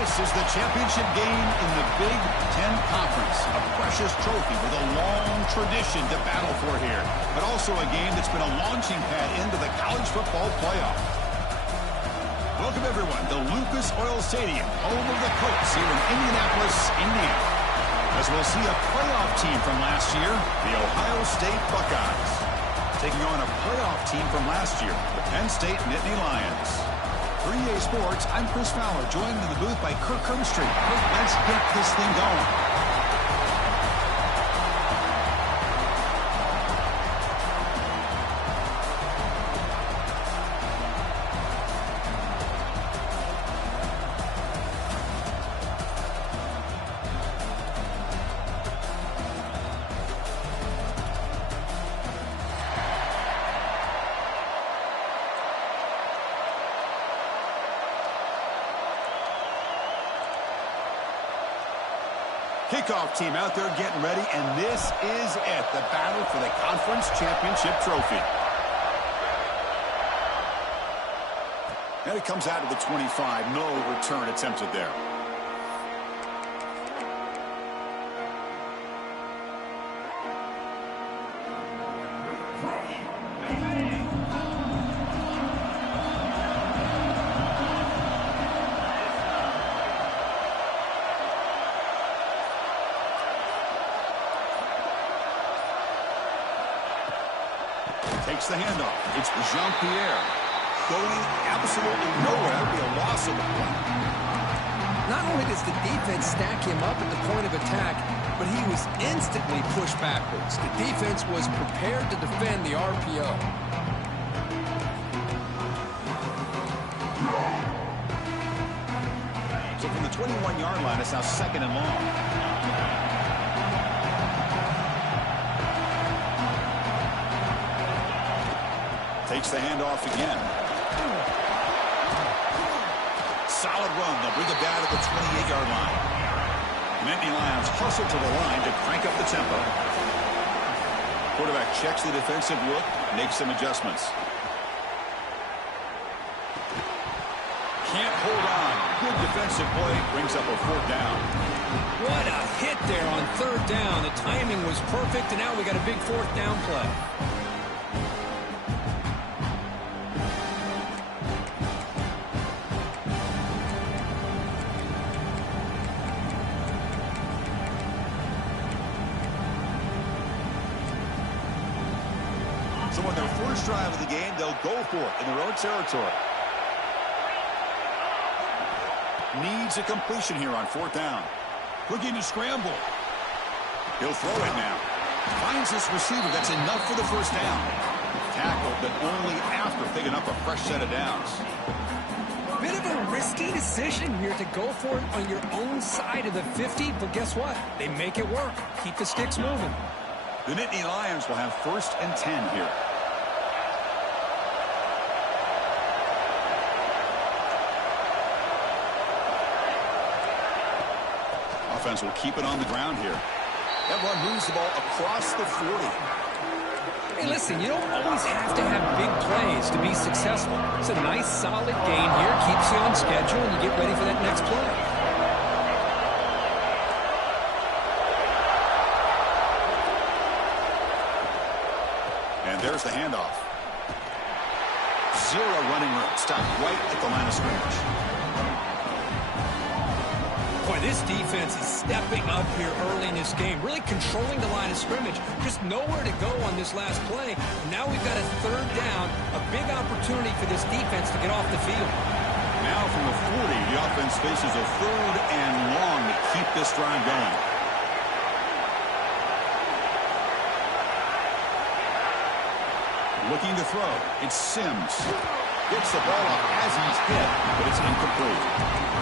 This is the championship game in the Big Ten Conference. A precious trophy with a long tradition to battle for here. But also a game that's been a launching pad into the college football playoff. Welcome, everyone, to Lucas Oil Stadium, home of the Colts here in Indianapolis, Indiana. As we'll see a playoff team from last year, the Ohio State Buckeyes, taking on a playoff team from last year, the Penn State Nittany Lions. For EA Sports, I'm Chris Fowler, joined in the booth by Kirk Hermstreet. Let's get this thing going. Kickoff team out there getting ready, and this is it, the battle for the conference championship trophy. And it comes out of the 25, no return attempted there. Takes the handoff. It's Jean-Pierre. Going absolutely nowhere. That would be a loss of the play. Not only does the defense stack him up at the point of attack, but he was instantly pushed backwards. The defense was prepared to defend the RPO. So from the 21-yard line, it's now 2nd and long. Takes the handoff again. Solid run. They'll bring it down to the 28-yard line. Nittany Lions hustle to the line to crank up the tempo. Quarterback checks the defensive look, makes some adjustments. Can't hold on. Good defensive play, brings up a 4th down. What a hit there on 3rd down. The timing was perfect, and now we got a big 4th down play. So on their first drive of the game, they'll go for it in their own territory. Needs a completion here on 4th down. Looking to scramble. He'll throw it now. Finds this receiver. That's enough for the 1st down. Tackled, but only after picking up a fresh set of downs. Bit of a risky decision here to go for it on your own side of the 50, but guess what? They make it work. Keep the sticks moving. The Nittany Lions will have 1st and 10 here. Offense will keep it on the ground here. That run moves the ball across the 40. Hey, listen, you don't always have to have big plays to be successful. It's a nice, solid gain here. Keeps you on schedule, and you get ready for that next play. And there's the handoff. Zero running room. Stopped right at the line of scrimmage. Boy, this defense is stepping up here early in this game, really controlling the line of scrimmage. Just nowhere to go on this last play. Now we've got a 3rd down, a big opportunity for this defense to get off the field. Now from the 40, the offense faces a 3rd and long to keep this drive going. Looking to throw. It's Sims. Gets the ball up as he's hit, but it's incomplete.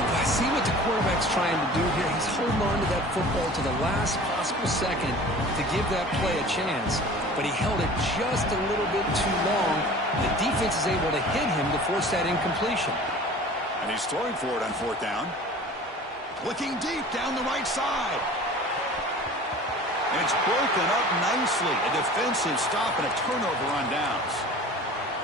I see what the quarterback's trying to do here. He's holding on to that football to the last possible second to give that play a chance. But he held it just a little bit too long. The defense is able to hit him to force that incompletion. And he's throwing for it on 4th down. Looking deep down the right side. And it's broken up nicely. A defensive stop and a turnover on downs.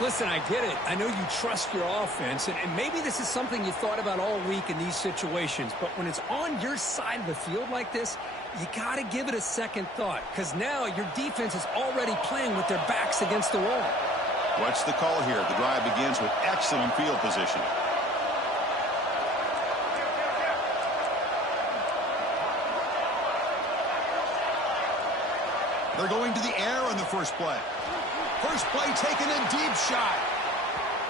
Listen, I get it. I know you trust your offense, and maybe this is something you thought about all week in these situations, but when it's on your side of the field like this, you got to give it a second thought, because now your defense is already playing with their backs against the wall. What's the call here? The drive begins with excellent field position. They're going to the air on the first play. First play taking a deep shot.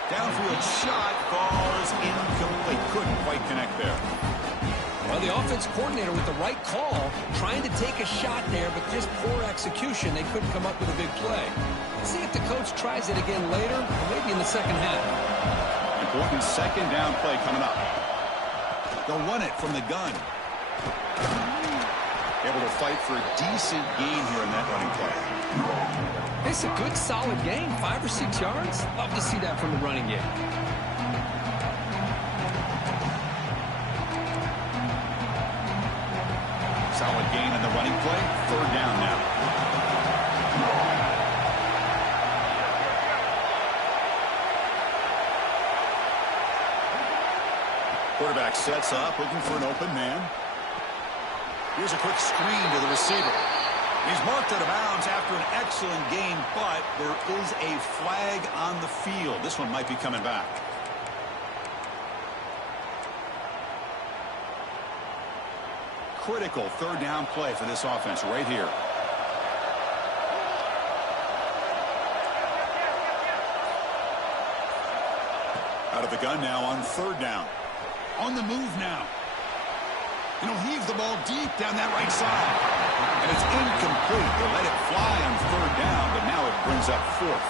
Downfield shot falls incomplete. Couldn't quite connect there. Well, the offense coordinator with the right call, trying to take a shot there, but just poor execution. They couldn't come up with a big play. See if the coach tries it again later, or maybe in the second half. Important second down play coming up. They'll run it from the gun. Able to fight for a decent gain here in that running play. It's a good, solid gain, 5 or 6 yards. Love to see that from the running game. Solid gain in the running play. Third down now. Quarterback sets up, looking for an open man. Here's a quick screen to the receiver. He's marked out of bounds after an excellent gain, but there is a flag on the field. This one might be coming back. Critical third down play for this offense right here. Out of the gun now on third down. On the move now. And he'll heave the ball deep down that right side. And it's incomplete. They let it fly on third down, but now it brings up fourth.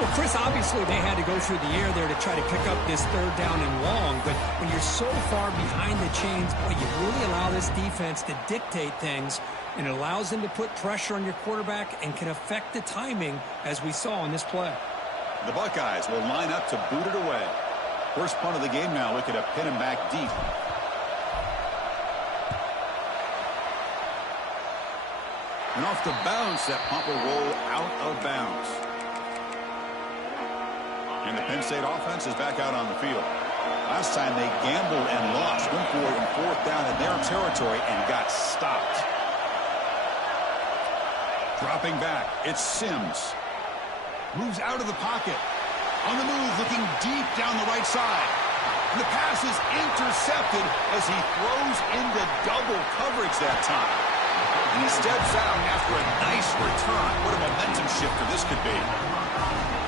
Well, Chris, obviously they had to go through the air there to try to pick up this third down and long, but when you're so far behind the chains, boy, you really allow this defense to dictate things, and it allows them to put pressure on your quarterback and can affect the timing, as we saw in this play. The Buckeyes will line up to boot it away. First punt of the game now, looking to pin him back deep. And off the bounce, that punt will roll out of bounds. And the Penn State offense is back out on the field. Last time they gambled and lost. Went for it in fourth down in their territory and got stopped. Dropping back, it's Sims. Moves out of the pocket. On the move, looking deep down the right side. And the pass is intercepted as he throws into double coverage that time. And he steps out after a nice return. What a momentum shifter this could be.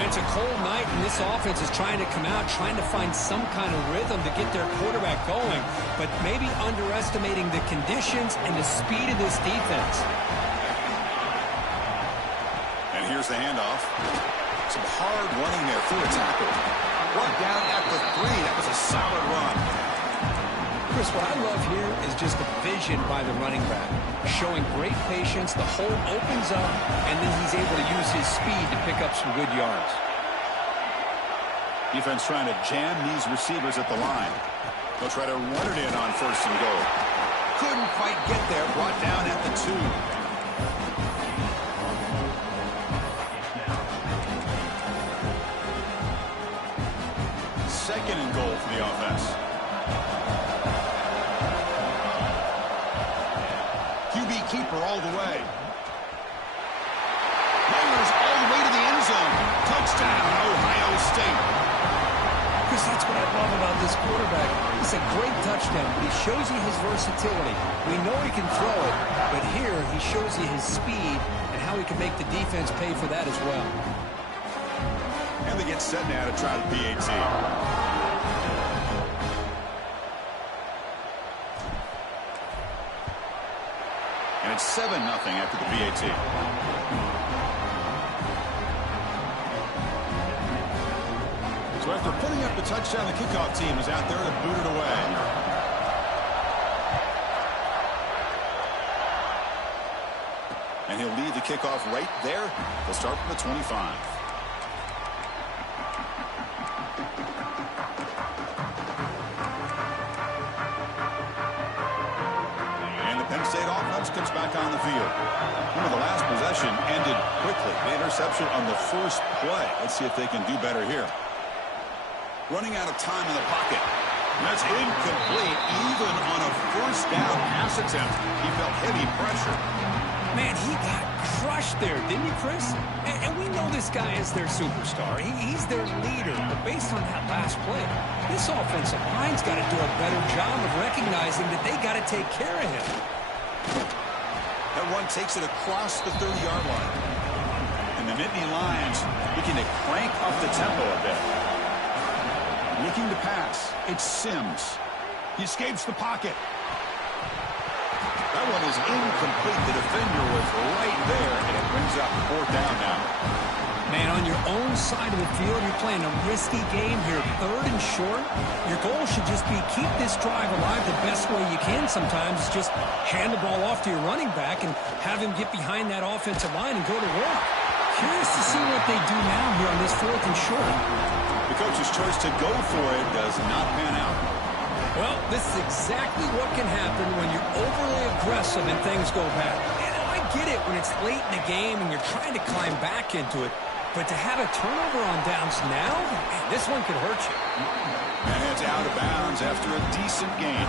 It's a cold night, and this offense is trying to come out, trying to find some kind of rhythm to get their quarterback going, but maybe underestimating the conditions and the speed of this defense. And here's the handoff. Some hard running there through a tackle. Brought down at the 3. That was a solid run. Chris, what I love here is just the vision by the running back. Showing great patience, the hole opens up, and then he's able to use his speed to pick up some good yards. Defense trying to jam these receivers at the line. They'll try to run it in on first and goal. Couldn't quite get there, brought down at the 2. Second and goal for the offense. Keeper all the way. Layers all the way to the end zone. Touchdown, Ohio State. Chris, that's what I love about this quarterback. It's a great touchdown, but he shows you his versatility. We know he can throw it, but here he shows you his speed and how he can make the defense pay for that as well. And they get set now to try the PAT. And it's 7-0 after the PAT. So after putting up the touchdown, the kickoff team is out there to boot it away. And he'll lead the kickoff right there. They'll start from the 25. Penn State offense offense comes back on the field. The last possession ended quickly. The interception on the first play. Let's see if they can do better here. Running out of time in the pocket. That's incomplete. Even on a first down pass attempt, he felt heavy pressure. Man, he got crushed there, didn't he, Chris? And we know this guy is their superstar. He's their leader. But based on that last play, this offensive line's got to do a better job of recognizing that they got to take care of him. That one takes it across the 30-yard line. And the Nittany Lions looking to crank up the tempo a bit. Looking to pass. It's Sims. He escapes the pocket. That one is incomplete. The defender was right there, and it brings up 4th down now. Man, on your own side of the field, you're playing a risky game here. 3rd and short. Your goal should just be keep this drive alive the best way you can sometimes. Is just hand the ball off to your running back and have him get behind that offensive line and go to work. Curious to see what they do now here on this 4th and short. The coach's choice to go for it does not pan out. Well, this is exactly what can happen when you're overly aggressive and things go bad. And I get it when it's late in the game and you're trying to climb back into it. But to have a turnover on downs now, man, this one could hurt you. And it's out of bounds after a decent gain.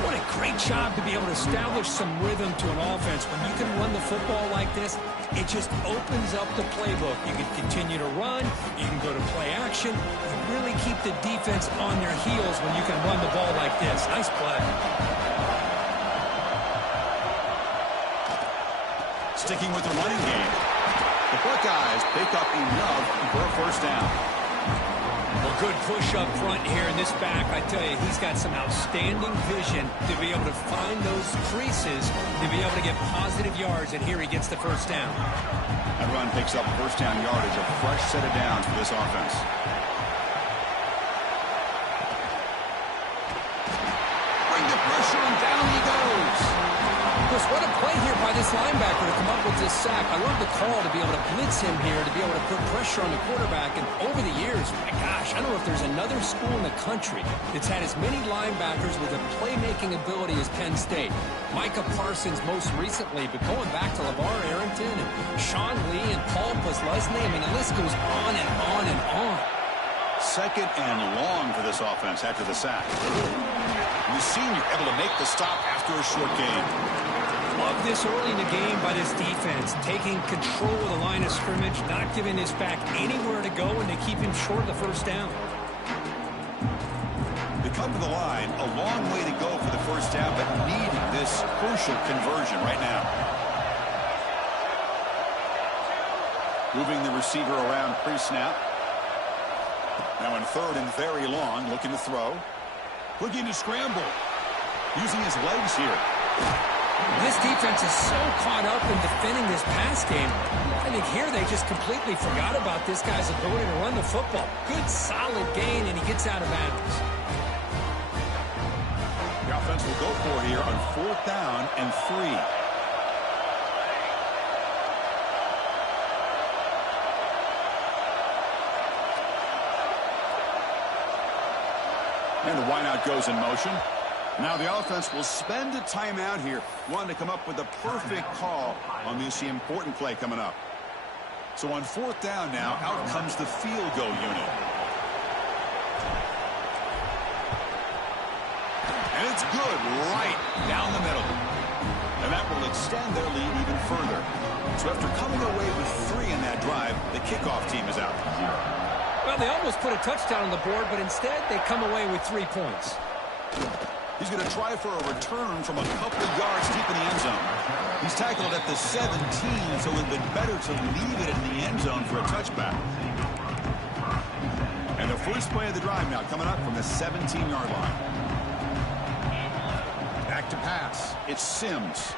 What a great job to be able to establish some rhythm to an offense. When you can run the football like this, it just opens up the playbook. You can continue to run. You can go to play action. You really keep the defense on their heels when you can run the ball like this. Nice play. Sticking with the running game. The Buckeyes pick up enough for a 1st down. Well, good push up front here in this back. I tell you, he's got some outstanding vision to be able to find those creases, to be able to get positive yards, and here he gets the 1st down. That run picks up 1st down yardage, a fresh set of downs for this offense. Bring the pressure, and down he goes. Chris, what a play here by this linebacker to come up with this sack. I love the call to be able to blitz him here, to be able to put pressure on the quarterback. And over the years, my gosh, I don't know if there's another school in the country that's had as many linebackers with a playmaking ability as Penn State. Micah Parsons most recently, but going back to LeVar Arrington and Sean Lee and Paul Posluszny. I mean, the list goes on and on and on. 2nd and long for this offense after the sack. The senior able to make the stop after a short gain. Love this early in the game by this defense, taking control of the line of scrimmage, not giving this back anywhere to go, and they keep him short of the 1st down. They come to the line, a long way to go for the 1st down, but needing this crucial conversion right now. Moving the receiver around pre-snap. Now in 3rd and very long, looking to throw. Looking to scramble. Using his legs here. This defense is so caught up in defending this pass game. I think here they just completely forgot about this guy's ability to run the football. Good, solid gain, and he gets out of bounds. The offense will go for here on 4th down and 3. And the wideout goes in motion. Now the offense will spend a timeout here, wanting to come up with the perfect call on this important play coming up. So on 4th down now, out comes the field goal unit. And it's good right down the middle. And that will extend their lead even further. So after coming away with 3 in that drive, the kickoff team is out. Well, they almost put a touchdown on the board, but instead they come away with 3 points. He's going to try for a return from a couple of yards deep in the end zone. He's tackled at the 17, so it would have been better to leave it in the end zone for a touchback. And the first play of the drive now coming up from the 17-yard line. Back to pass. It's Sims.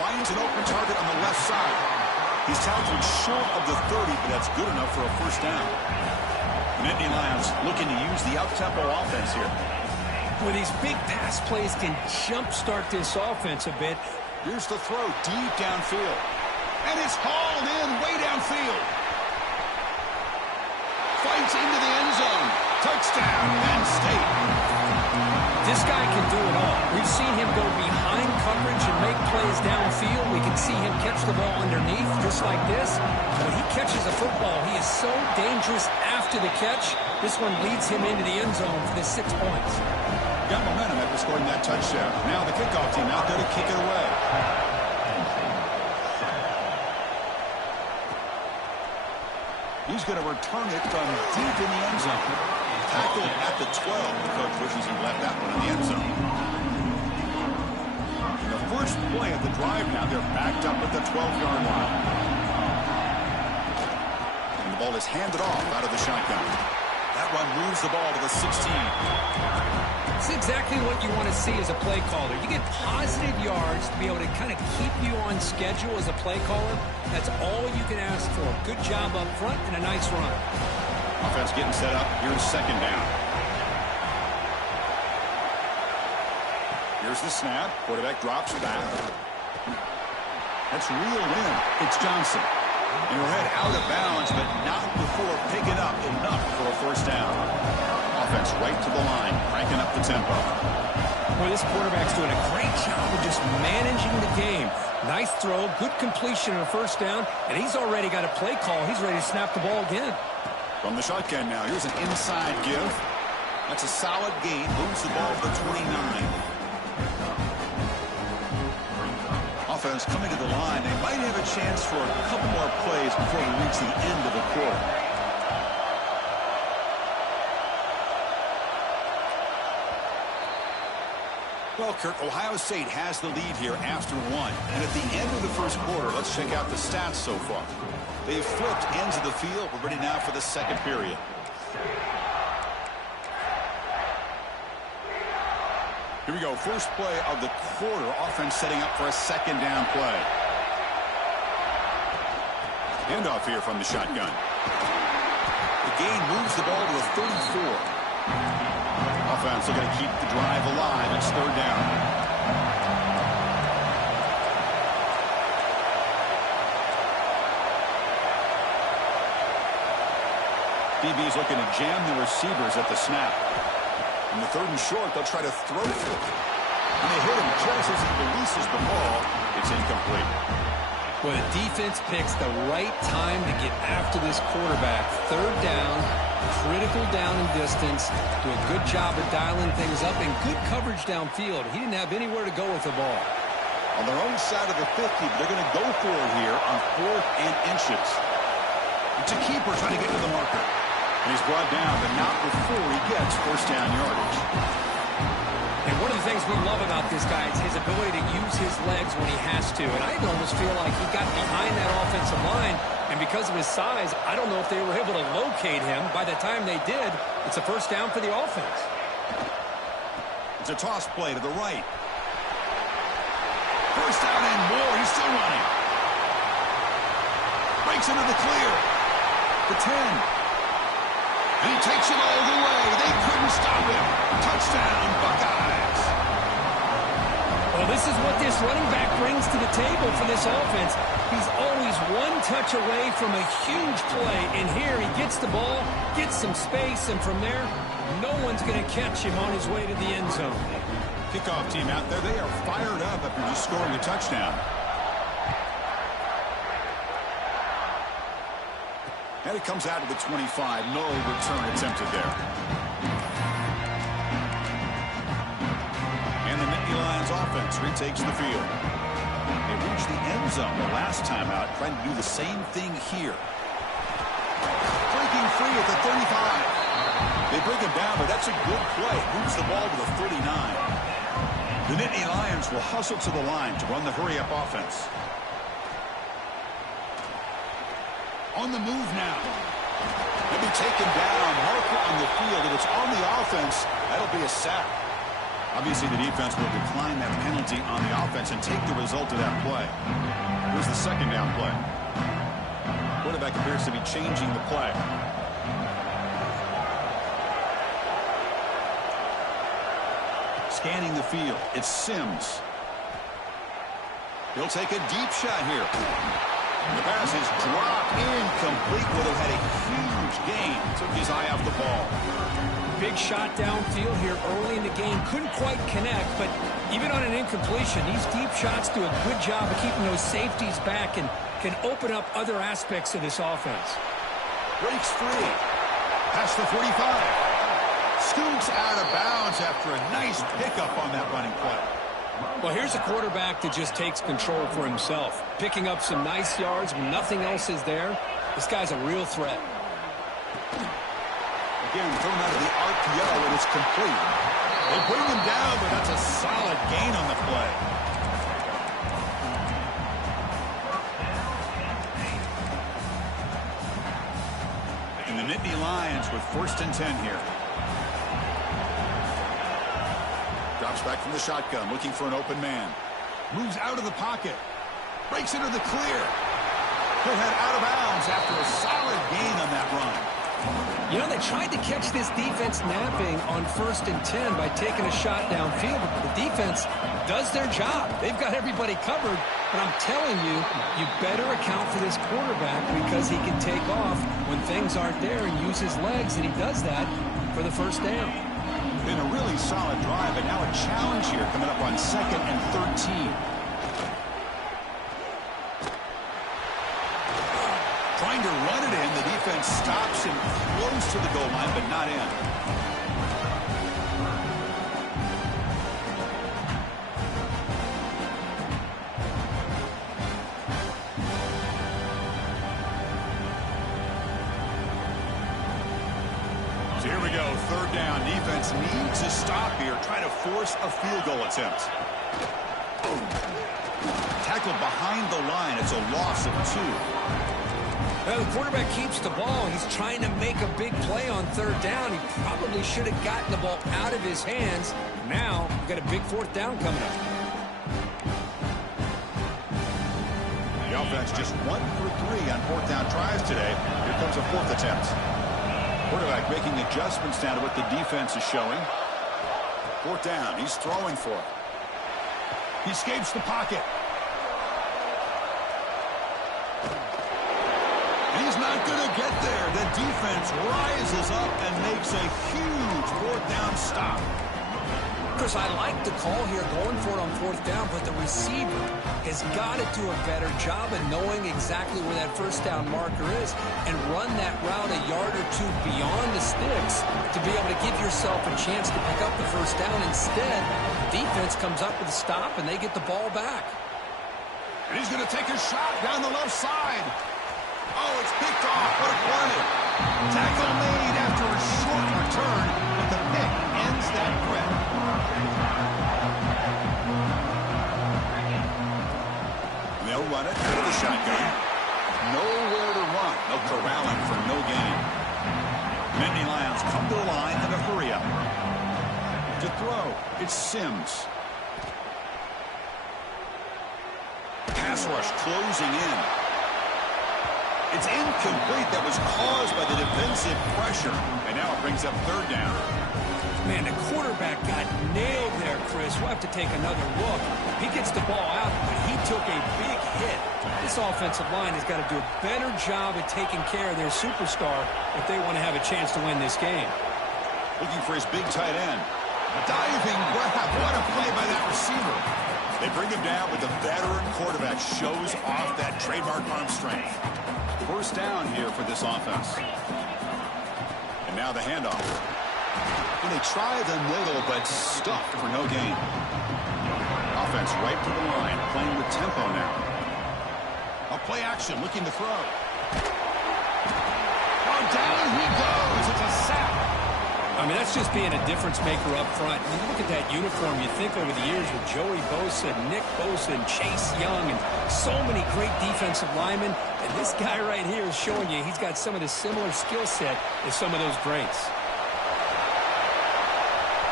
Finds an open target on the left side. He's tackled short of the 30, but that's good enough for a 1st down. The Nittany Lions looking to use the up-tempo offense here. Well, these big pass plays can jumpstart this offense a bit. Here's the throw deep downfield. And it's hauled in way downfield. Fights into the end zone. Touchdown, Penn State. This guy can do it all. We've seen him go behind coverage and make plays downfield. We can see him catch the ball underneath just like this. When he catches a football, he is so dangerous after the catch. This one leads him into the end zone for the 6 points. Got momentum after scoring that touchdown. Now the kickoff team out there to kick it away. He's going to return it from deep in the end zone. Tackled at the 12. The coach wishes he left that one in the end zone. In the first play of the drive now, they're backed up at the 12-yard line. And the ball is handed off out of the shotgun. That run moves the ball to the 16. It's exactly what you want to see as a play caller. You get positive yards to be able to kind of keep you on schedule as a play caller. That's all you can ask for. Good job up front and a nice run. Offense getting set up. Here's second down. Here's the snap. Quarterback drops back. That's reeled in. It's Johnson. And he'll head out of bounds, but not before picking up enough for a first down. Offense right to the line, cranking up the tempo. Boy, this quarterback's doing a great job of just managing the game. Nice throw, good completion on a first down, and he's already got a play call. He's ready to snap the ball again. From the shotgun now, here's an inside give. That's a solid gain, moves the ball to the 29. Offense coming to the line. They might have a chance for a couple more plays before we reach the end of the quarter. Well, Kurt, Ohio State has the lead here after one. And at the end of the first quarter, let's check out the stats so far. They've flipped ends of the field. We're ready now for the second period. Here we go. First play of the quarter. Offense setting up for a second down play. Handoff here from the shotgun. The gain moves the ball to the 34. Offense looking to keep the drive alive. It's third down. DB's looking to jam the receivers at the snap. In the third and short, they'll try to throw for it. And they hit him just as he releases the ball. It's incomplete. Well, the defense picks the right time to get after this quarterback. Third down, critical down and distance. Do a good job of dialing things up and good coverage downfield. He didn't have anywhere to go with the ball. On their own side of the 50, they're going to go for it here on 4th and inches. It's a keeper trying to get to the marker. And he's brought down, but not before he gets first down yardage. And one of the things we love about this guy is his ability to use his legs when he has to. And I almost feel like he got behind that offensive line, and because of his size, I don't know if they were able to locate him. By the time they did, it's a first down for the offense. It's a toss play to the right. First down and more. He's still running. Breaks into the clear. The 10. And he takes it all the way. They couldn't stop him. Touchdown, Buckeyes. Well, this is what this running back brings to the table for this offense. He's always one touch away from a huge play. And here he gets the ball, gets some space, and from there, no one's going to catch him on his way to the end zone. Kickoff team out there, they are fired up after just scoring a touchdown. And it comes out to the 25. No return attempted there. And the Nittany Lions offense retakes the field. They reached the end zone the last time out, trying to do the same thing here. Breaking free at the 35. They break him down, but that's a good play. Moves the ball to the 39. The Nittany Lions will hustle to the line to run the hurry-up offense. On the move now. He'll be taken down. Marker on the field. If it's on the offense, that'll be a sack. Obviously, the defense will decline that penalty on the offense and take the result of that play. Here's the second down play. Quarterback appears to be changing the play. Scanning the field. It's Sims. He'll take a deep shot here. The pass is dropped incomplete. Would have had a huge gain. Took his eye off the ball. Big shot downfield here early in the game. Couldn't quite connect, but even on an incompletion, these deep shots do a good job of keeping those safeties back and can open up other aspects of this offense. Breaks free. Past the 45. Scoots out of bounds after a nice pickup on that running play. Well, here's a quarterback that just takes control for himself. Picking up some nice yards when nothing else is there. This guy's a real threat. Again, thrown out of the RPO, and it's complete. They bring him down, but that's a solid gain on the play. And the Nittany Lions with 1st and 10 here. Drops back from the shotgun, looking for an open man. Moves out of the pocket. Breaks into the clear. He'll head out of bounds after a solid gain on that run. You know, they tried to catch this defense napping on 1st and 10 by taking a shot downfield, but the defense does their job. They've got everybody covered, but I'm telling you, you better account for this quarterback because he can take off when things aren't there and use his legs, and he does that for the 1st down. Been a really solid drive, but now a challenge here coming up on 2nd and 13. Trying to run it in, the defense stops him close to the goal line, but not in. So here we go, 3rd down. Defense needs a stop here, trying to force a field goal attempt. Tackled behind the line, it's a loss of 2. Well, the quarterback keeps the ball. He's trying to make a big play on 3rd down. He probably should have gotten the ball out of his hands. Now, we've got a big 4th down coming up. The offense just 1 for 3 on 4th down tries today. Here comes a 4th attempt. Quarterback making adjustments now to what the defense is showing. 4th down. He's throwing for it. He escapes the pocket. He's not going to get there. The defense rises up and makes a huge 4th down stop. Chris, I like the call here going for it on 4th down, but the receiver has got to do a better job of knowing exactly where that 1st down marker is and run that route a yard or 2 beyond the sticks to be able to give yourself a chance to pick up the 1st down. Instead, the defense comes up with a stop and they get the ball back. And he's going to take a shot down the left side. Oh, it's picked off. What a play. Tackle made after a short return, but the pick ends that threat. They'll run it out of the shotgun. Nowhere to run. They'll corral him for no gain. Nittany Lions come to the line in a hurry up. To throw, it's Sims. Pass rush closing in. It's incomplete. That was caused by the defensive pressure. And now it brings up 3rd down. Man, the quarterback got nailed there, Chris. We'll have to take another look. He gets the ball out, but he took a big hit. This offensive line has got to do a better job at taking care of their superstar if they want to have a chance to win this game. Looking for his big tight end. Diving grab. What a play by that receiver. They bring him down, but the veteran quarterback shows off that trademark arm strength. 1st down here for this offense. And now the handoff. And they try the middle, but stuffed for no gain. Offense right to the line, playing with tempo now. A play action, looking to throw. Oh, down he goes. It's a sack. I mean, that's just being a difference maker up front. You look at that uniform, you think over the years with Joey Bosa, Nick Bosa, and Chase Young, and so many great defensive linemen. And this guy right here is showing you he's got some of the similar skill set as some of those greats.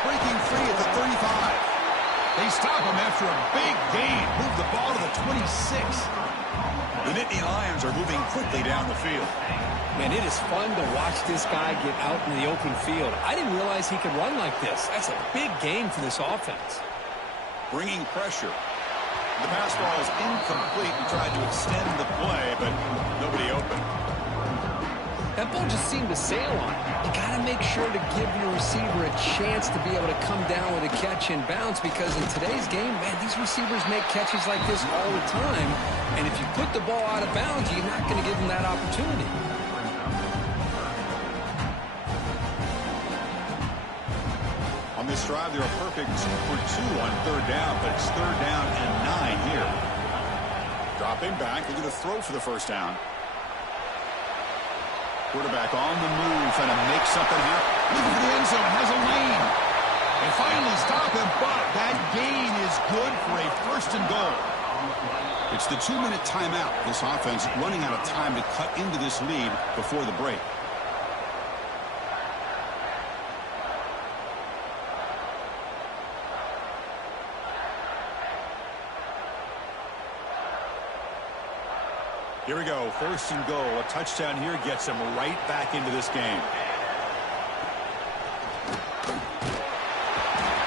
Breaking free at the 35. They stop him after a big gain. Move the ball to the 26. The Nittany Lions are moving quickly down the field. Man, it is fun to watch this guy get out in the open field. I didn't realize he could run like this. That's a big gain for this offense. Bringing pressure. The pass ball is incomplete. He tried to extend the play, but nobody open. That ball just seemed to sail on. You got to make sure to give your receiver a chance to be able to come down with a catch and bounce, because in today's game, man, these receivers make catches like this all the time. And if you put the ball out of bounds, you're not going to give them that opportunity. On this drive, they're a perfect 2 for 2 on third down, but it's third down and 9 here. Dropping back, they're going to throw for the first down. Quarterback on the move, trying to make something here. Looking for the end zone, has a lane. They finally stop him, but that gain is good for a first and goal. It's the 2-minute timeout. This offense running out of time to cut into this lead before the break. Here we go, first and goal. A touchdown here gets him right back into this game.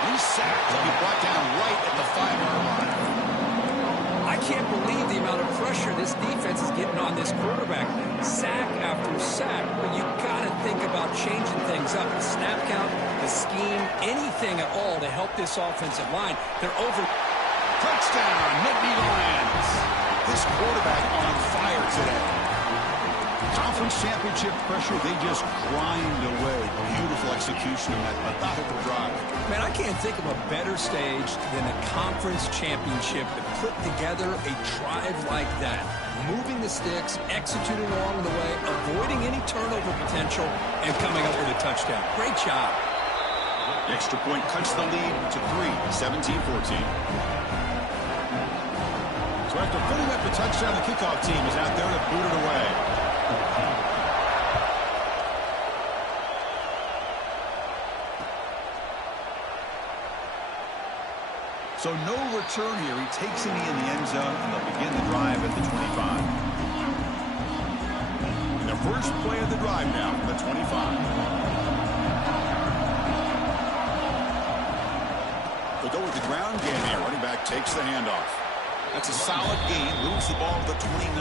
He's sacked. He'll be brought down right at the 5-yard line. I can't believe the amount of pressure this defense is getting on this quarterback. Sack after sack, but you got to think about changing things up. The snap count, the scheme, anything at all to help this offensive line. They're over. Touchdown, Nittany Lions. This quarterback on fire today. Conference championship pressure, they just grind away. Beautiful execution of that methodical drive. Man, I can't think of a better stage than a conference championship to put together a drive like that. Moving the sticks, executing along the way, avoiding any turnover potential, and coming up with a touchdown. Great job. The extra point cuts the lead to 3, 17-14. So after putting up the touchdown, the kickoff team is out there to boot it away. So no return here. He takes it in the end zone, and they'll begin the drive at the 25. And the first play of the drive now from the 25. They'll go with the ground game here. Running back takes the handoff. That's a solid gain. Moves the ball to the 29.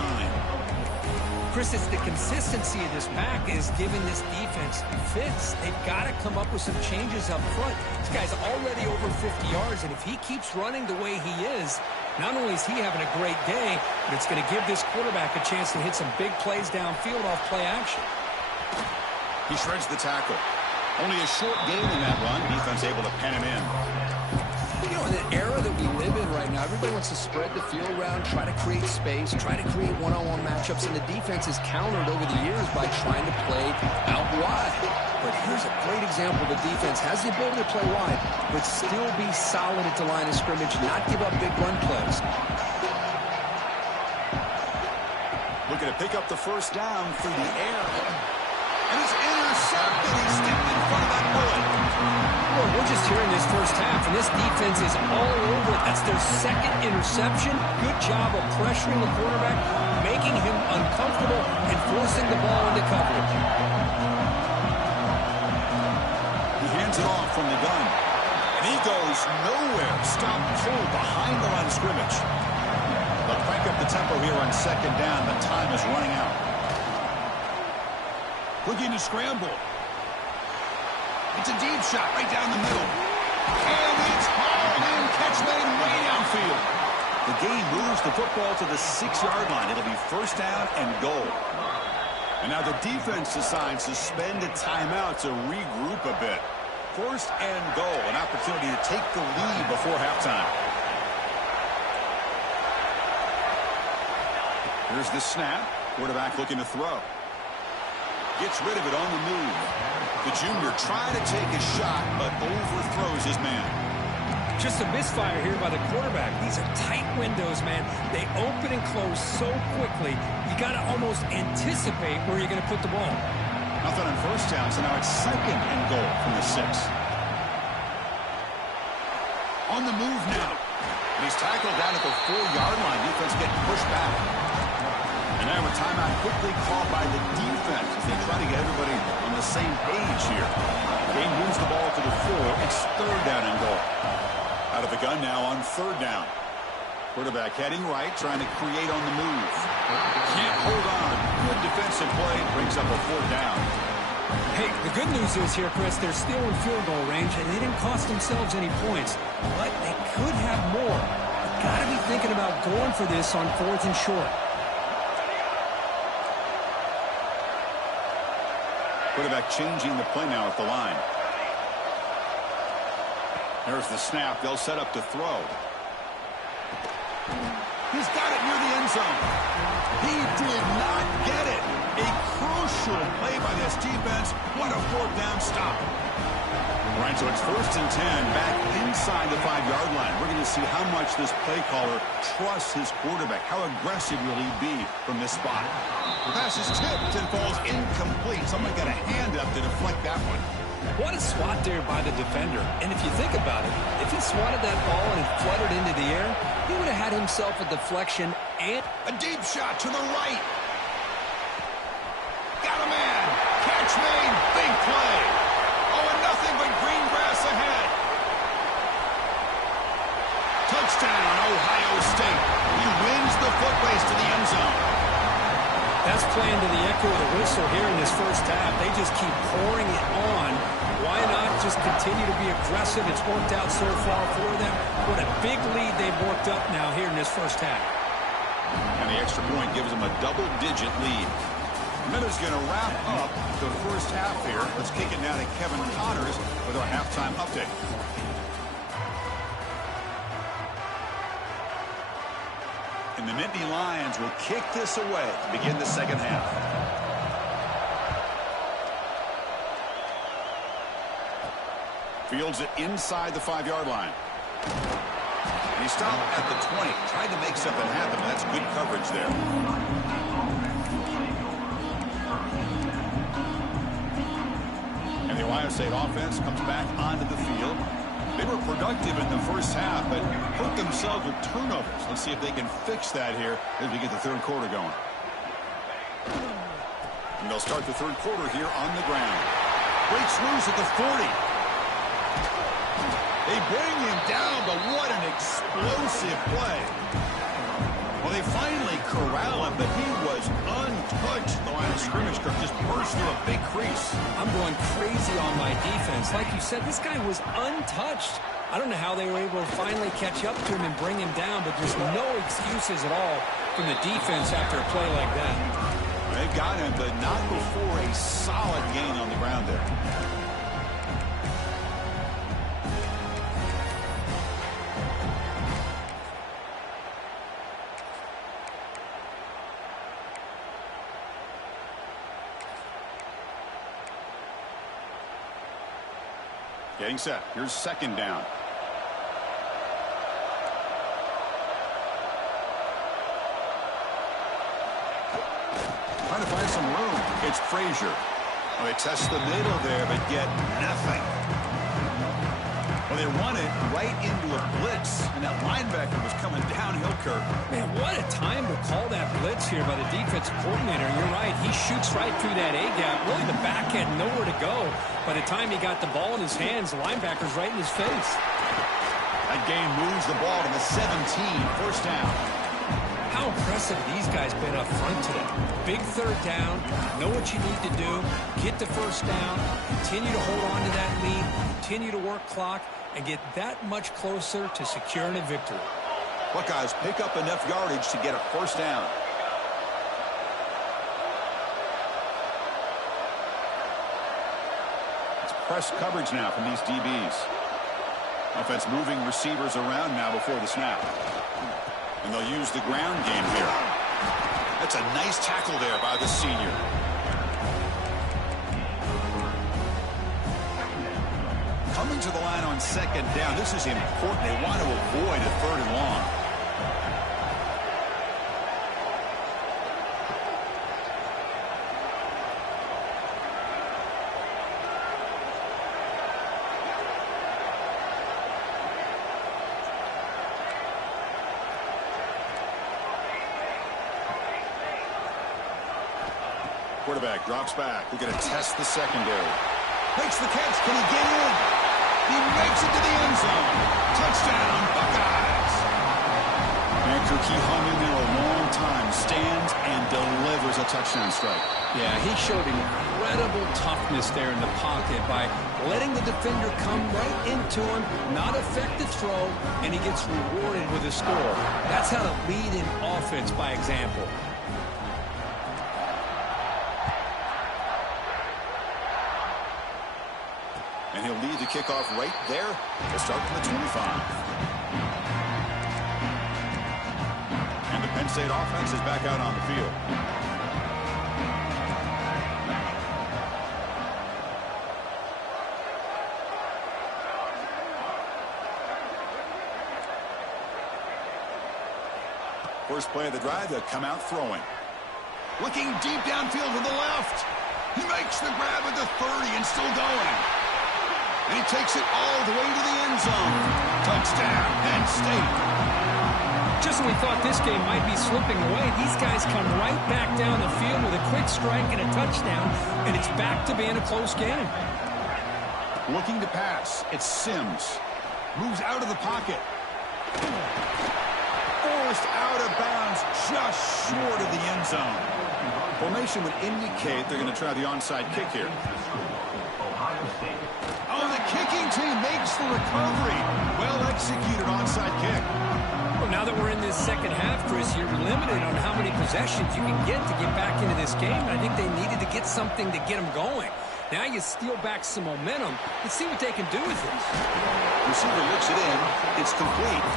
Chris, it's the consistency of this pack is giving this defense fits. They've got to come up with some changes up front. This guy's already over 50 yards, and if he keeps running the way he is, not only is he having a great day, but it's going to give this quarterback a chance to hit some big plays downfield off play action. He shreds the tackle. Only a short gain in that run. Defense able to pen him in. You know, in the era that we live in right now, everybody wants to spread the field around, try to create space, try to create one-on-one matchups, and the defense is countered over the years by trying to play out wide. But here's a great example. The defense has the ability to play wide, but still be solid at the line of scrimmage, not give up big run plays. Looking to pick up the first down through the air. And it's intercepted. He stepped in front of that bullet. Well, we're just here in this first half, and this defense is all over it. That's their second interception. Good job of pressuring the quarterback, making him uncomfortable, and forcing the ball into coverage. He hands it off from the gun. And he goes nowhere. Stopped cold behind the line of scrimmage. They'll crank up the tempo here on second down. The time is running out. Looking to scramble. It's a deep shot right down the middle. And it's hauled in. Catch made way downfield. The game moves the football to the 6-yard line. It'll be first down and goal. And now the defense decides to spend a timeout to regroup a bit. First and goal. An opportunity to take the lead before halftime. Here's the snap. Quarterback looking to throw. Gets rid of it on the move. The junior trying to take a shot, but overthrows his man. Just a misfire here by the quarterback. These are tight windows, man. They open and close so quickly, you got to almost anticipate where you're going to put the ball. Nothing on first down, so now it's second and goal from the 6. On the move now. And he's tackled down at the 4-yard line. Defense getting pushed back. And now a timeout quickly called by the defense as they try to get everybody on the same page here. Game moves the ball to the 4. It's third down and goal. Out of the gun now on third down. Quarterback heading right, trying to create on the move. Can't hold on. Good defensive play. Brings up a 4th down. Hey, the good news is here, Chris, they're still in field goal range, and they didn't cost themselves any points. But they could have more. Got to be thinking about going for this on 4th and short. Quarterback changing the play now at the line. There's the snap. They'll set up to throw. He's got it near the end zone. He did not get it. A crucial play by this defense. What a 4th down stop. All right, so it's 1st and 10 back inside the 5-yard line. We're going to see how much this play caller trusts his quarterback. How aggressive will he be from this spot? The pass is tipped and falls incomplete. Someone got a hand up to deflect that one. What a swat there by the defender. And if you think about it, if he swatted that ball and it fluttered into the air, he would have had himself a deflection and a deep shot to the right. Got a man. Catch made. Big play. Oh, and nothing but green grass ahead. Touchdown, Ohio State. He wins the foot race to the end zone. That's playing to the echo of the whistle here in this first half. They just keep pouring it on. Why not just continue to be aggressive? It's worked out so far for them. What a big lead they've worked up now here in this first half. And the extra point gives them a double-digit lead. Miller's going to wrap up the first half here. Let's kick it now to Kevin Connors with our halftime update. And the Nittany Lions will kick this away to begin the second half. Fields it inside the 5-yard line. And he stopped at the 20. Tried to make something happen. That's good coverage there. And the Ohio State offense comes back onto the field. They were productive in the first half, but hurt themselves with turnovers. Let's see if they can fix that here as we get the third quarter going. And they'll start the third quarter here on the ground. Breaks loose at the 40. They bring him down, but what an explosive play. Well, they finally corral him, but he was untouched. The line of scrimmage just burst through a big crease. I'm going crazy on my defense. Like you said, this guy was untouched. I don't know how they were able to finally catch up to him and bring him down, but there's no excuses at all from the defense after a play like that. They've got him, but not before a solid gain on the ground there. Getting set. Here's second down. Trying to find some room. It's Frazier. Well, they test the middle there, but get nothing. Well, they run it right into a blitz, and that linebacker was coming downhill curve. Man, what a time to call that blitz here by the defensive coordinator. You're right. He shoots right through that A-gap. Really, the back had nowhere to go. By the time he got the ball in his hands, the linebacker's right in his face. That game moves the ball to the 17, first down. How impressive these guys been up front today. Big third down, know what you need to do, get the first down, continue to hold on to that lead, continue to work clock, and get that much closer to securing a victory. Buckeyes pick up enough yardage to get a first down. It's press coverage now from these DBs. Offense moving receivers around now before the snap. And they'll use the ground game here. That's a nice tackle there by the senior. Coming to the line on second down. This is important. They want to avoid a third and long. Quarterback drops back. We're going to test the secondary. Makes the catch. Can he get in? He makes it to the end zone. Touchdown, Buckeyes. He hung in there a long time, stands and delivers a touchdown strike. Yeah, he showed incredible toughness there in the pocket by letting the defender come right into him, not affect the throw, and he gets rewarded with a score. That's how to lead an offense by example. And he'll lead the kickoff right there to start from the 25. And the Penn State offense is back out on the field. First play of the drive, they'll come out throwing. Looking deep downfield to the left. He makes the grab at the 30 and still going. And he takes it all the way to the end zone. Touchdown, Penn State. Just when we thought this game might be slipping away, these guys come right back down the field with a quick strike and a touchdown, and it's back to being a close game. Looking to pass. It's Sims. Moves out of the pocket. Forced out of bounds just short of the end zone. Formation would indicate they're going to try the onside kick here. Oh, the kicking team makes the recovery. Well executed onside kick. Well, now that we're in this second half, Chris, you're limited on how many possessions you can get to get back into this game. And I think they needed to get something to get them going. Now you steal back some momentum and see what they can do with this. Receiver looks it in. It's complete.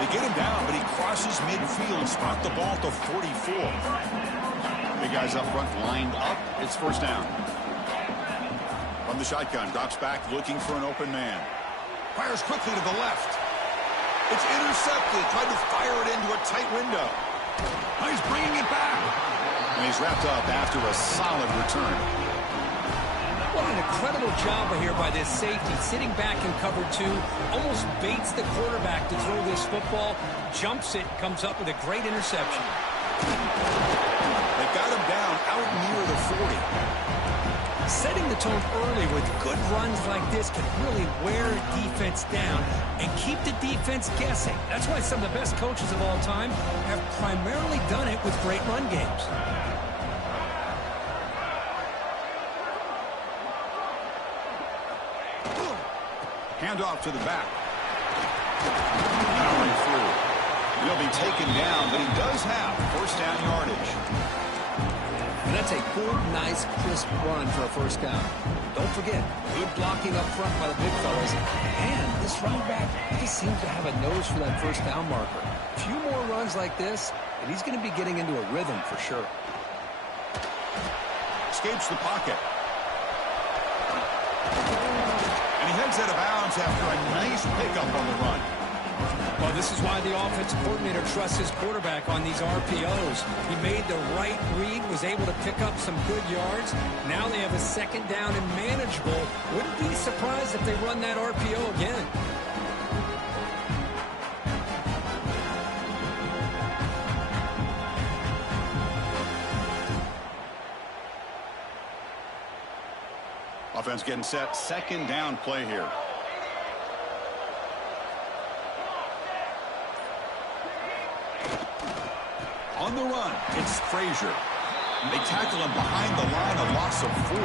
They get him down, but he crosses midfield, spot the ball to 44. Big guys up front lined up. It's first down. From the shotgun, drops back looking for an open man. Fires quickly to the left. It's intercepted. Tried to fire it into a tight window. Now he's bringing it back. And he's wrapped up after a solid return. What an incredible job here by this safety, sitting back in cover two, almost baits the quarterback to throw this football, jumps it, comes up with a great interception. They got him down out near the 40. Setting the tone early with good runs like this can really wear defense down and keep the defense guessing. That's why some of the best coaches of all time have primarily done it with great run games. Handoff to the back. Powering through. He'll be taken down, but he does have first down yardage. And that's a good, nice, crisp run for a first down. Don't forget, good blocking up front by the big fellas. And this running back just seems to have a nose for that first down marker. A few more runs like this, and he's going to be getting into a rhythm for sure. Escapes the pocket. And he heads out of bounds after a nice pickup on the run. Well, this is why the offensive coordinator trusts his quarterback on these RPOs. He made the right read, was able to pick up some good yards. Now they have a second down and manageable. Wouldn't be surprised if they run that RPO again. Offense getting set. Second down play here. On the run, it's Frazier. They tackle him behind the line, a loss of 4.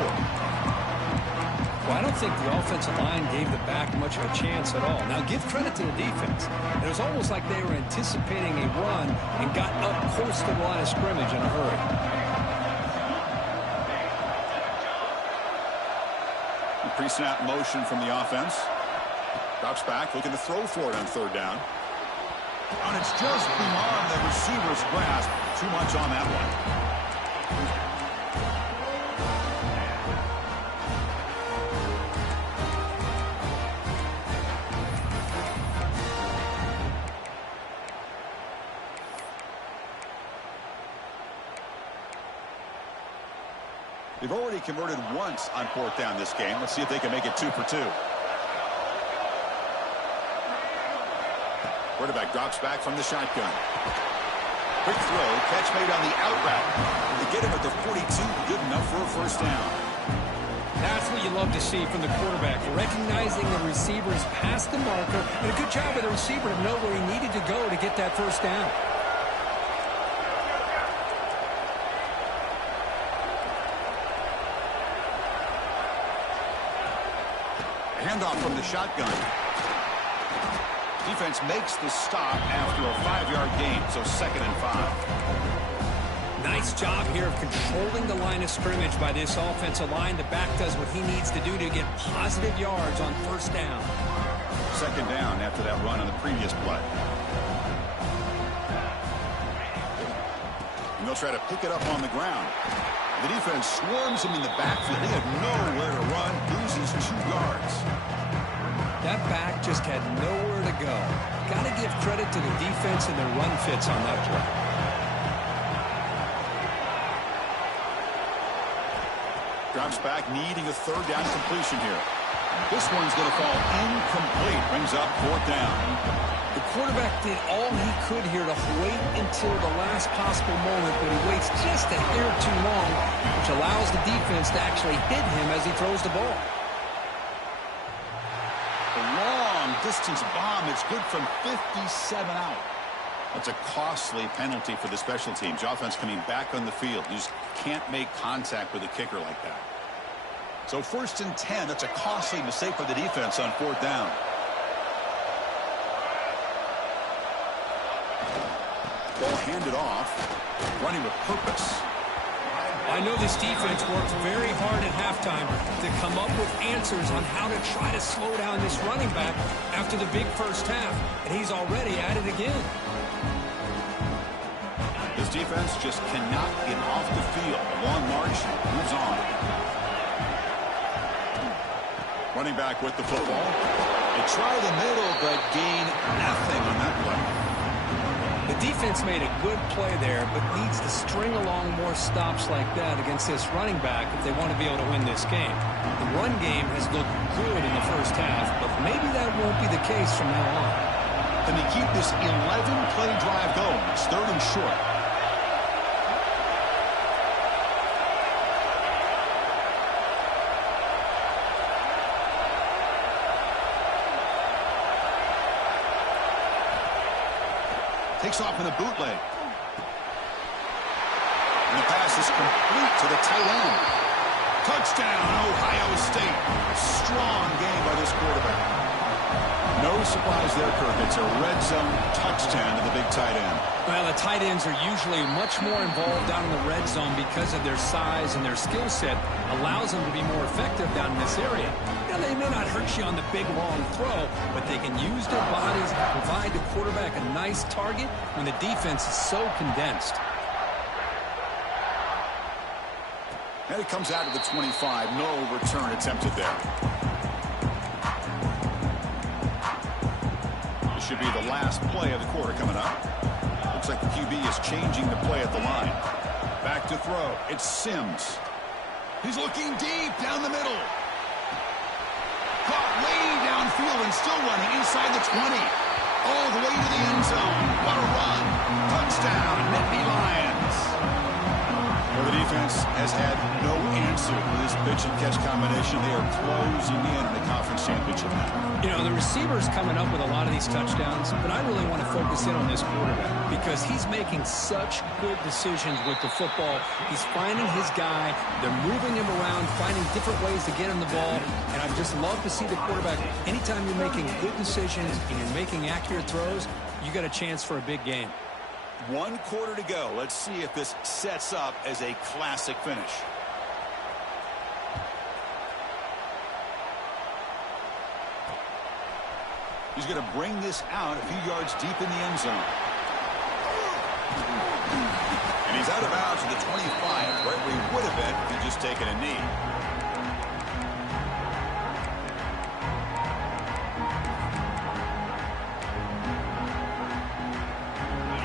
Well, I don't think the offensive line gave the back much of a chance at all. Now, give credit to the defense. It was almost like they were anticipating a run and got up close to the line of scrimmage in a hurry. Pre-snap motion from the offense. Drops back, looking to throw for it on third down. And it's just beyond the receiver's grasp. Too much on that one. They've already converted once on fourth down this game. Let's see if they can make it 2 for 2. Quarterback drops back from the shotgun. Quick throw, catch made on the out route. They get him at the 42, good enough for a first down. That's what you love to see from the quarterback, recognizing the receivers past the marker, and a good job of the receiver to know where he needed to go to get that first down. handoff from the shotgun. Defense makes the stop after a 5-yard gain, so 2nd and 5. Nice job here of controlling the line of scrimmage by this offensive line. The back does what he needs to do to get positive yards on 1st down. 2nd down after that run on the previous play. And they'll try to pick it up on the ground. The defense swarms him in the backfield. They have nowhere to run, loses 2 yards. That back just had nowhere to go. Got to give credit to the defense and their run fits on that play. Drops back, needing a 3rd down completion here. This one's going to fall incomplete. Brings up 4th down. The quarterback did all he could here to wait until the last possible moment, but he waits just a hair too long, which allows the defense to actually hit him as he throws the ball. A long-distance bomb. It's good from 57 out. That's a costly penalty for the special teams. Offense coming back on the field. You just can't make contact with a kicker like that. So 1st and 10. That's a costly mistake for the defense on 4th down. Ball handed off. Running with purpose. I know this defense worked very hard at halftime to come up with answers on how to try to slow down this running back after the big 1st half, and he's already at it again. This defense just cannot get off the field. A long march moves on. Running back with the football. They try the middle, but gain nothing on that play. The defense made a good play there, but needs to string along more stops like that against this running back if they want to be able to win this game. The run game has looked good in the 1st half, but maybe that won't be the case from now on. Can they keep this 11-play drive going? It's 3rd and short. Takes off in a bootleg. And the pass is complete to the tight end. Touchdown, Ohio State. Strong game by this quarterback. No surprise there, Kirk. It's a red zone touchdown to the big tight end. Well, the tight ends are usually much more involved down in the red zone because of their size and their skill set allows them to be more effective down in this area. Now, they may not hurt you on the big, long throw, but they can use their bodies to provide the quarterback a nice target when the defense is so condensed. And it comes out of the 25. No return attempted there. This should be the last play of the quarter coming up. Looks like the QB is changing the play at the line. Back to throw. It's Sims. He's looking deep down the middle. Caught way downfield and still running inside the 20. All the way to the end zone. What a run. Touchdown, Nittany Lions. Well, the defense has had no answer for this pitch and catch combination. They are closing in the conference championship now. You know, the receiver's coming up with a lot of these touchdowns, but I really want to focus in on this quarterback because he's making such good decisions with the football. He's finding his guy. They're moving him around, finding different ways to get him the ball, and I just love to see the quarterback. Anytime you're making good decisions and you're making accurate throws, you got a chance for a big game. 1 quarter to go. Let's see if this sets up as a classic finish. He's going to bring this out a few yards deep in the end zone. And he's out of bounds at the 25, where he would have been if he'd just taken a knee.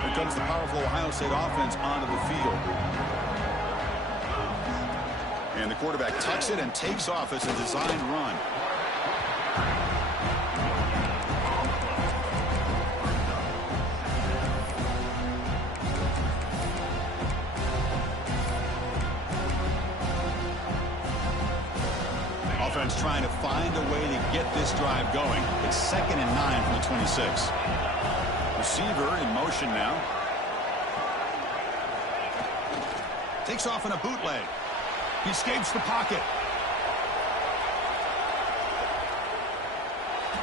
Here comes the powerful Ohio State offense onto the field. And the quarterback tucks it and takes off as a designed run. Offense trying to find a way to get this drive going. It's 2nd and 9 from the 26. Receiver in motion now. Takes off in a bootleg. He escapes the pocket.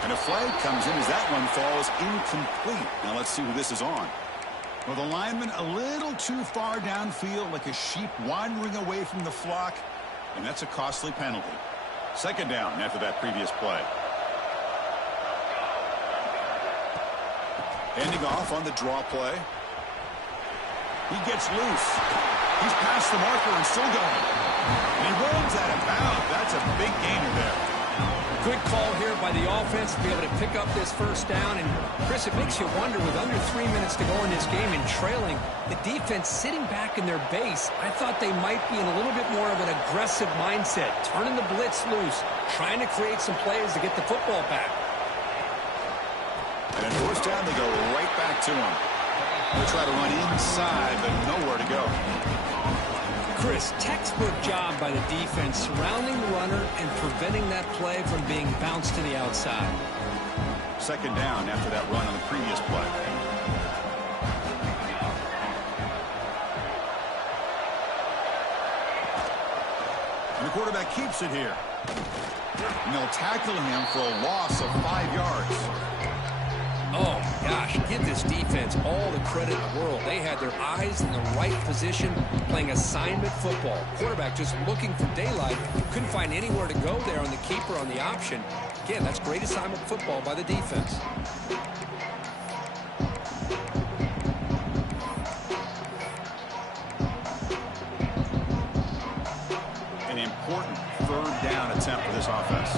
And a flag comes in as that one falls incomplete. Now let's see who this is on. Well, the lineman a little too far downfield, like a sheep wandering away from the flock, and that's a costly penalty. Second down after that previous play. Handing off on the draw play. He gets loose. He's past the marker and still going. And he runs out of bounds. That's a big gainer there. Good call here by the offense to be able to pick up this first down. And, Chris, it makes you wonder, with under 3 minutes to go in this game and trailing, the defense sitting back in their base, I thought they might be in a little bit more of an aggressive mindset, turning the blitz loose, trying to create some plays to get the football back. And on fourth down, they go right back to him. They'll try to run inside, but nowhere to go. Chris, textbook job by the defense surrounding the runner and preventing that play from being bounced to the outside. Second down after that run on the previous play. And the quarterback keeps it here. And they'll tackle him for a loss of 5 yards. Oh, gosh, give this defense all the credit in the world. They had their eyes in the right position, playing assignment football. Quarterback just looking for daylight. Couldn't find anywhere to go there on the keeper on the option. Again, that's great assignment football by the defense. An important third down attempt for this offense.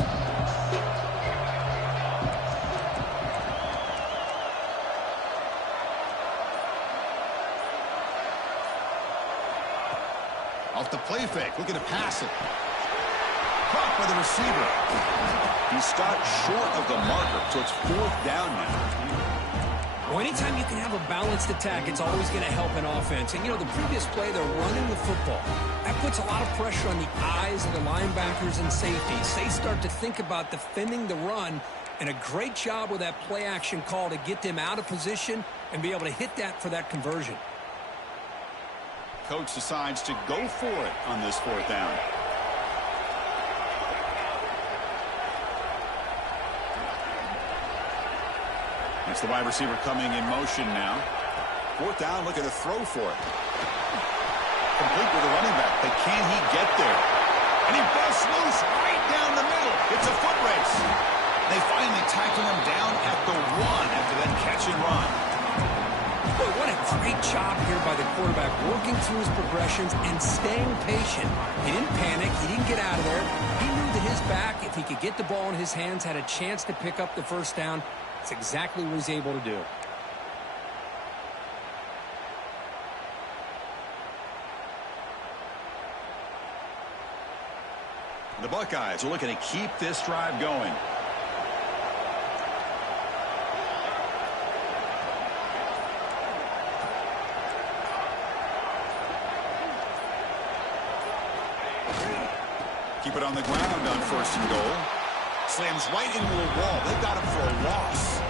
Off the play fake, looking to pass it. Caught by the receiver. He stopped short of the marker, so it's fourth down now. Well, anytime you can have a balanced attack, it's always going to help an offense. And, you know, the previous play, they're running the football. That puts a lot of pressure on the eyes of the linebackers and safeties. They start to think about defending the run, and a great job with that play action call to get them out of position and be able to hit that for that conversion. Coach decides to go for it on this fourth down. It's the wide receiver coming in motion now. Fourth down, looking to throw for it. Complete with the running back, but can he get there? And he busts loose right down the middle. It's a foot race. They finally tackle him down at the 1 after that catch and run. Boy, what a great job here by the quarterback, working through his progressions and staying patient. He didn't panic. He didn't get out of there. He knew that his back, if he could get the ball in his hands, had a chance to pick up the first down. That's exactly what he's able to do. The Buckeyes are looking to keep this drive going. Keep it on the ground on first and goal. Slams right into a wall. They got him for a loss.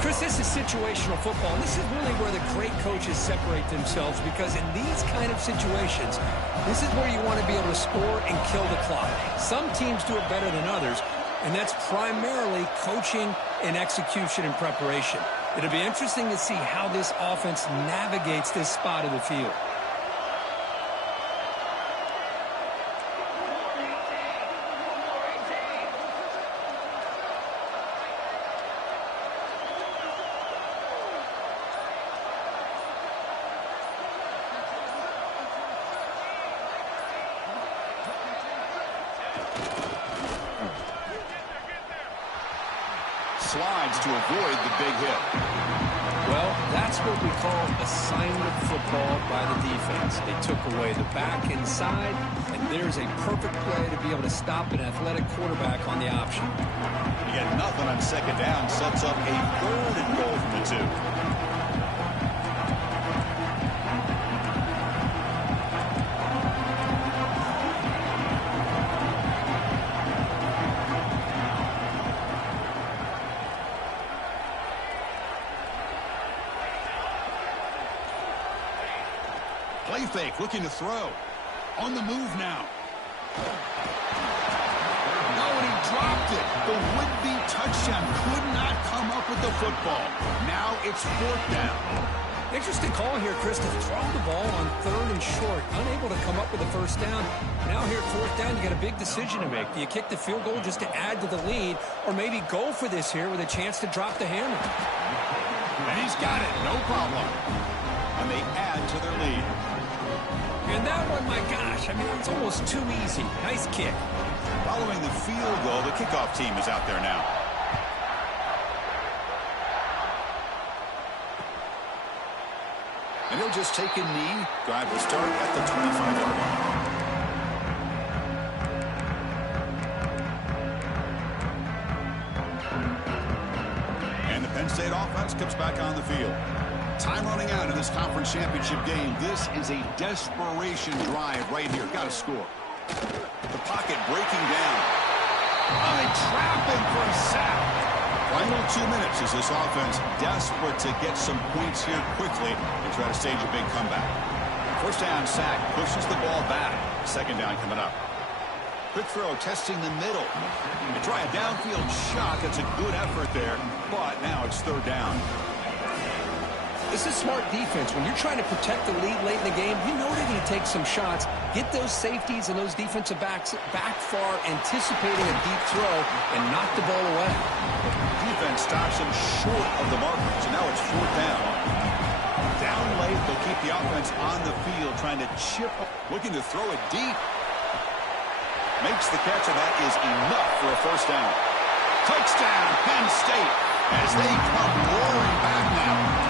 Chris, this is situational football. And this is really where the great coaches separate themselves, because in these kind of situations, this is where you want to be able to score and kill the clock. Some teams do it better than others, and that's primarily coaching and execution and preparation. It'll be interesting to see how this offense navigates this spot of the field. Slides to avoid the big hit. Well, that's what we call assignment football by the defense. They took away the back inside, and there's a perfect play to be able to stop an athletic quarterback on the option. You get nothing on second down, sets up a third and goal from the 2. Play fake, looking to throw. On the move now. Oh, and he dropped it. The would-be touchdown could not come up with the football. Now it's 4th down. Interesting call here, Chris, to throw the ball on 3rd and short. Unable to come up with a 1st down. Now here at 4th down, you got a big decision to make. Do you kick the field goal just to add to the lead, or maybe go for this here with a chance to drop the hammer? And he's got it, no problem. And they add to their lead. And that one, my gosh, I mean, it's almost too easy. Nice kick. Following the field goal, the kickoff team is out there now. And he'll just take a knee. Drive will start at the 25-yard line. And the Penn State offense comes back on the field. Time running out in this conference championship game. This is a desperation drive right here. Got to score. The pocket breaking down. Oh, they trap him for a sack. Final 2 minutes as this offense desperate to get some points here quickly and try to stage a big comeback. 1st down sack pushes the ball back. 2nd down coming up. Quick throw testing the middle. They try a downfield shot. That's a good effort there, but now it's 3rd down. This is smart defense. When you're trying to protect the lead late in the game, you know they're going to take some shots, get those safeties and those defensive backs back far, anticipating a deep throw, and knock the ball away. Defense stops him short of the marker, so now it's 4th down. Down late, they'll keep the offense on the field, trying to chip, looking to throw it deep. Makes the catch, and that is enough for a 1st down. Touchdown, Penn State, as they come roaring back now.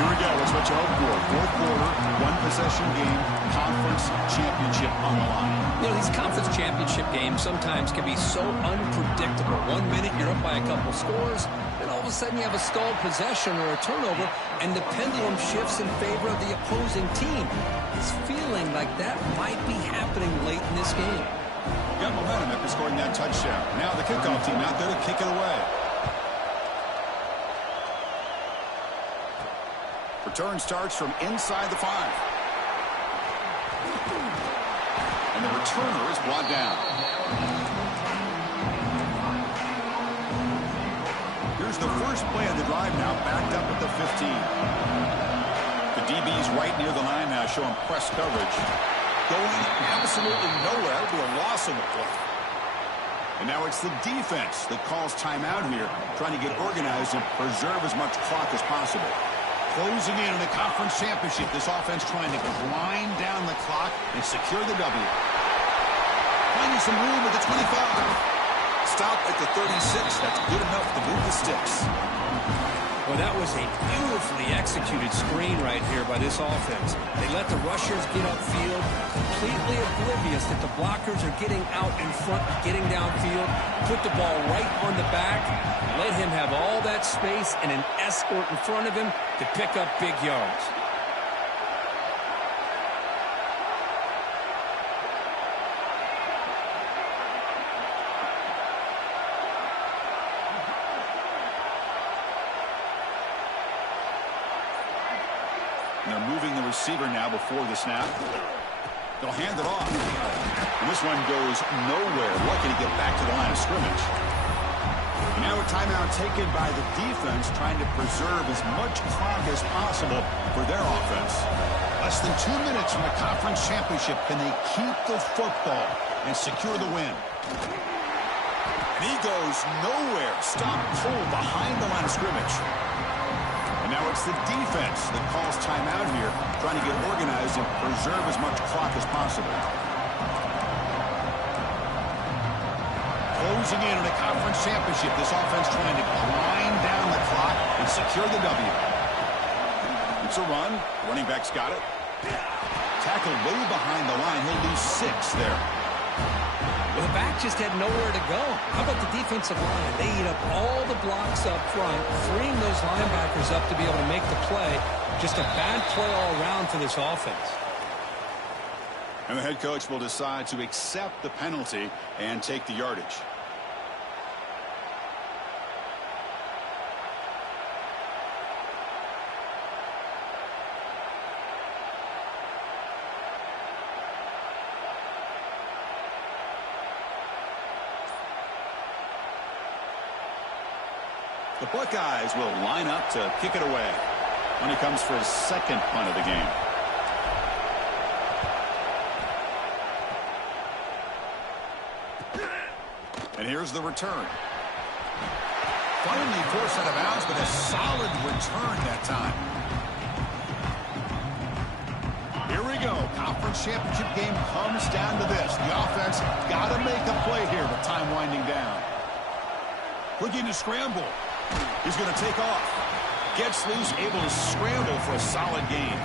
Here we go. That's what you hope for. 4th quarter, 1-possession game, conference championship on the line. You know, these conference championship games sometimes can be so unpredictable. 1 minute you're up by a couple scores, then all of a sudden you have a stalled possession or a turnover, and the pendulum shifts in favor of the opposing team. It's feeling like that might be happening late in this game. Got momentum after scoring that touchdown. Now the kickoff team out there to kick it away. Return starts from inside the 5. And the returner is brought down. Here's the first play of the drive now, backed up at the 15. The DB's right near the line now, showing press coverage. Going absolutely nowhere. That'll be a loss on the play. And now it's the defense that calls timeout here, trying to get organized and preserve as much clock as possible. Closing in on the conference championship, this offense trying to grind down the clock and secure the W. Finding some room at the 25. Stop at the 36. That's good enough to move the sticks. Well, that was a beautifully executed screen right here by this offense. They let the rushers get upfield, completely oblivious that the blockers are getting out in front, getting downfield, put the ball right on the back, let him have all that space and an escort in front of him to pick up big yards. And they're moving the receiver now before the snap. They'll hand it off. And this one goes nowhere. Lucky to get back to the line of scrimmage. And now a timeout taken by the defense, trying to preserve as much clock as possible for their offense. Less than 2 minutes from the conference championship. Can they keep the football and secure the win? And he goes nowhere. Stop pull behind the line of scrimmage. And now it's the defense that calls timeout here, trying to get organized and preserve as much clock as possible. Closing in on a conference championship, this offense trying to grind down the clock and secure the W. It's a run. Running back's got it. Tackled way behind the line. He'll lose 6 there. Well, the back just had nowhere to go. How about the defensive line? They eat up all the blocks up front, freeing those linebackers up to be able to make the play. Just a bad play all around for this offense. And the head coach will decide to accept the penalty and take the yardage. The Buckeyes will line up to kick it away when he comes for his second punt of the game. And here's the return. Finally forced out of bounds, but a solid return that time. Here we go. Conference championship game comes down to this. The offense got to make a play here with time winding down. Looking to scramble. He's going to take off. Gets loose, able to scramble for a solid gain.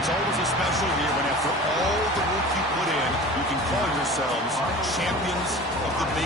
It's always a special here when after all the work you put in, you can call yourselves champions of the Big